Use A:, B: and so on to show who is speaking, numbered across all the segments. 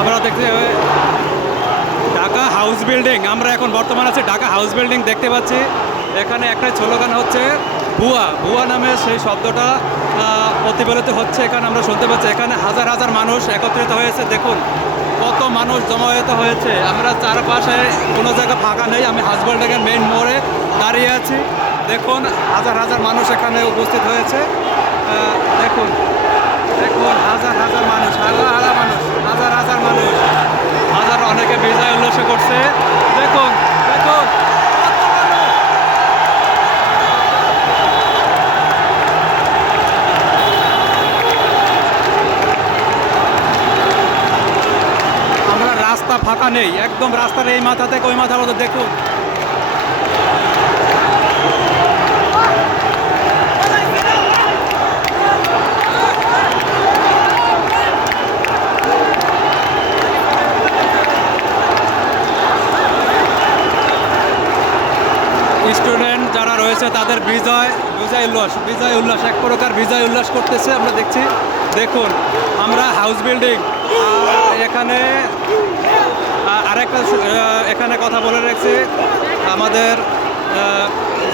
A: আমরা দেখতে Dhaka house building আমরা এখন বর্তমানে আছি ঢাকা হাউস বিল্ডিং দেখতে পাচ্ছি। এখানে একটা স্লোগান হচ্ছে ভুয়া। ভুয়া নামে সেই শব্দটা প্রতিফলিত হচ্ছে। এখানে আমরা শুনতে পাচ্ছি, এখানে হাজার হাজার মানুষ একত্রিত হয়েছে। দেখুন, কত মানুষ জমায়েত হয়েছে। আমরা চারপাশে কোনো জায়গা ফাঁকা নেই। আমি হাউস বিল্ডিংয়ের মেইন মোড়ে দাঁড়িয়ে আছি। দেখুন, হাজার হাজার মানুষ এখানে উপস্থিত হয়েছে। দেখুন রাস্তা ফাঁকা নেই, একদম রাস্তার এই মাথা থেকে ওই মাথা মতো দেখুন। স্টুডেন্ট যারা রয়েছে, তাদের বিজয় বিজয় উল্লাস বিজয় উল্লাস, এক প্রকার বিজয় উল্লাস করতেছে, আমরা দেখছি। দেখুন, আমরা হাউস বিল্ডিং এখানে আরেকটা এখানে কথা বলে রাখছি। আমাদের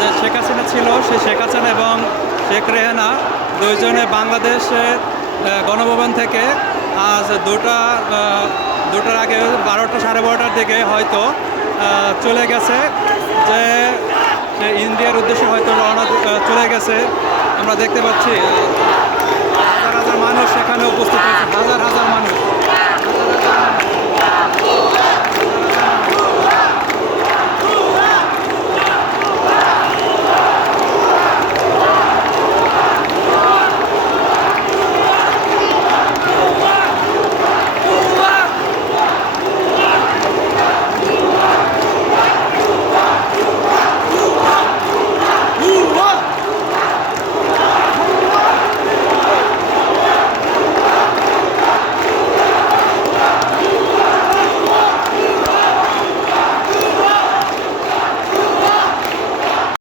A: যে শেখ হাসিনা ছিল, সে শেখ হাসিনা এবং শেখ রেহানা দুইজনে বাংলাদেশের গণভবন থেকে আজ দুটা দুটার আগে বারোটা সাড়ে বারোটার দিকে হয়তো চলে গেছে। যে ইন্ডিয়ার উদ্দেশ্যে হয়তো রওনা চলে গেছে। আমরা দেখতে পাচ্ছি হাজার হাজার মানুষ